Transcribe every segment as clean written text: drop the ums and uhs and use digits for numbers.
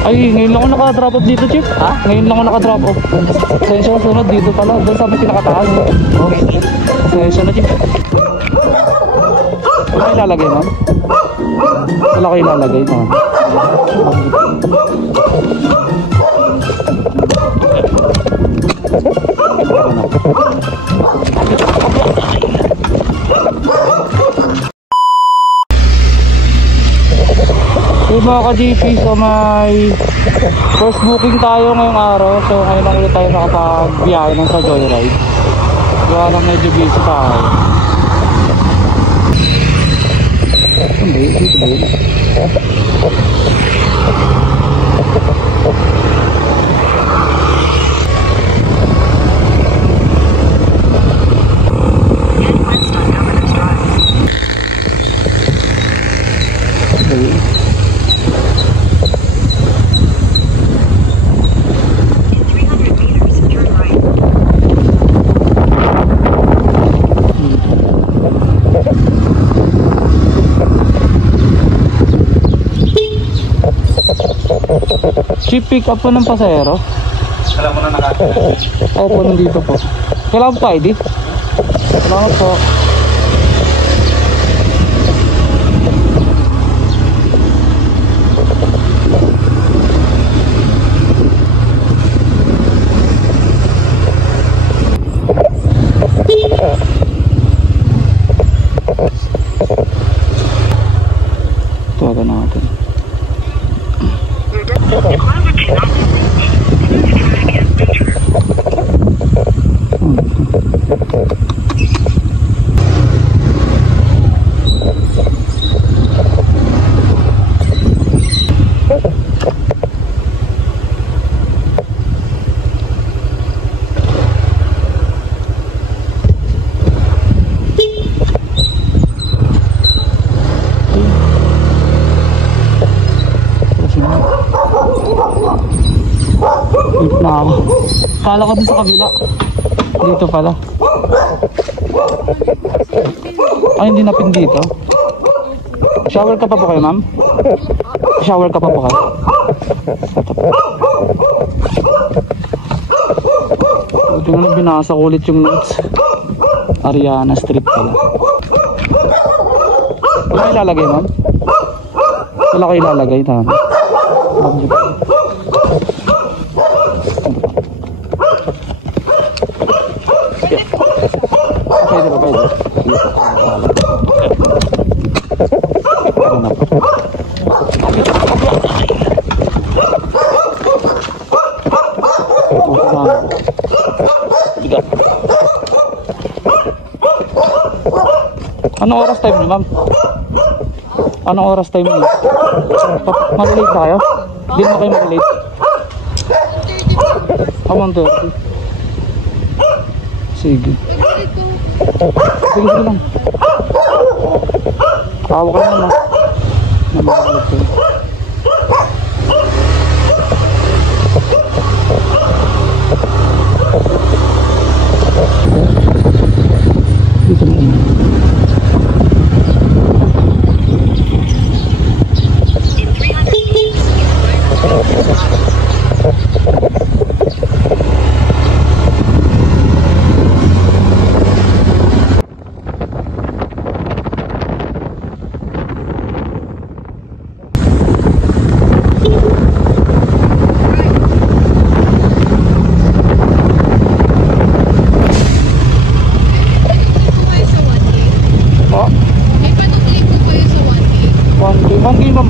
Ay, ngayon lang ako naka-drop off dito, Chief. Ha? Ngayon lang ako naka-drop off. Pasensya na, sunod dito pala. Doon sa pinakataas. Okay. Pasensya na, Chief. Wala kayo ilalagay, ma'am? Wala kayo ilalagay, ma'am? Yung mga ka-GP, so may first booking tayo ngayong araw. So ngayon lang ulit tayo nakapag-biyahe ng sa Joyride. Gawa lang medyo busy tayo. Hindi, dito ba yun? Chief, pick up po ng pasahero. Alam mo na nakakita. Opo, nandito po. Kailangan po ID? Salamat po. Tawagan natin. Na ako. Kala ko dun sa kabila. Dito pala. Ay, hindi na pin dito. Shower ka pa po kayo, ma'am? Shower ka pa po kayo? Ito na binasa ko ulit yung notes. Ariana Street pala. Wala kayo ilalagay, ma'am? Wala kayo ilalagay, tama. Pwede ba, pwede? Anong oras time niyo, ma'am? Anong oras time niyo? Mag-relate tayo? Hindi mo kayo mag-relate? 1:30. Sige. Sige lang. Hawak ka naman. Namagalap ko. Dito naman.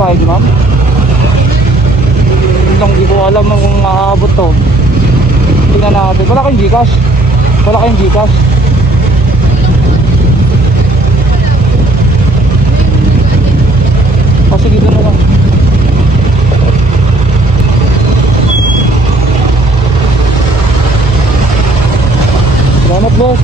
Bayad, ma'am? Hindi ko alam kung aabot to. Tingnan natin. Wala kayong Gcash? Wala kayong Gcash? O sige, doon na lang. Salamat, boss.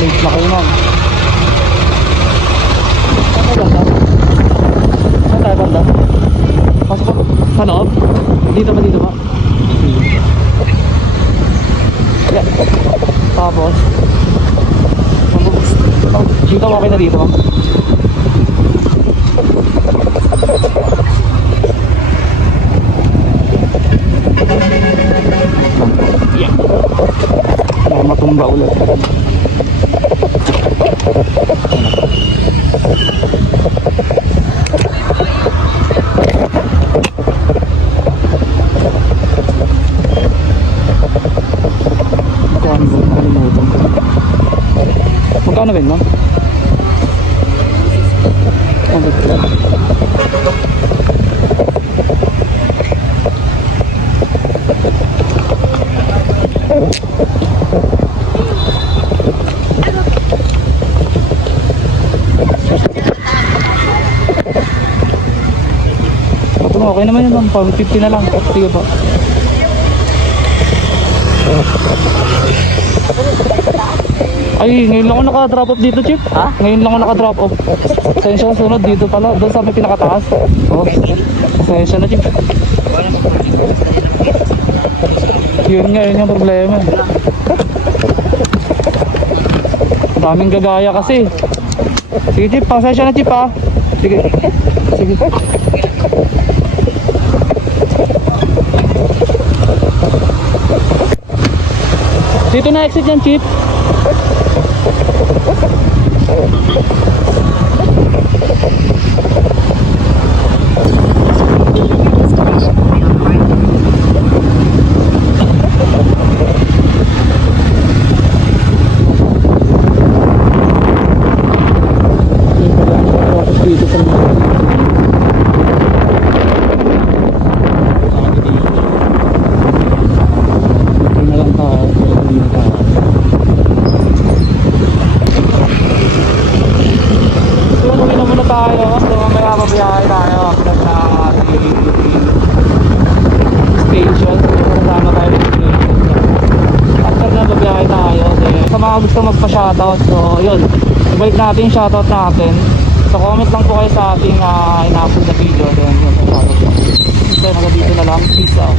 Late na kayo ma'am. Saan tayo banda? Saan tayo banda? Pasok po. Sa loob? Dito ba? Dito ba? Yeah. Tapos dito okay na dito ma'am. Yeah. Baka matumba ulit. Magkano ba yun ma'am? Okay naman yun ma'am, 50 na lang. Sige po. Ay, ngayon lang ako naka-drop off dito, Chip. Ha? Ngayon lang ako naka-drop off. Sensya, sunod dito pala. Doon sa may pinakataas. Oh, sensya na, Chip. Yun nga, yun yung problema. Daming gagaya kasi. Sige, Chip. Pasensya na, Chip, ha? Sige. Sige. Dito na exit yan, Chip. Dito sa gusto magpa-shoutout, so yun, ibalik natin yung shoutout natin. So comment lang po kayo sa ating ina-upload na video, then yun, shoutout. So hanggang dito na lang, peace out.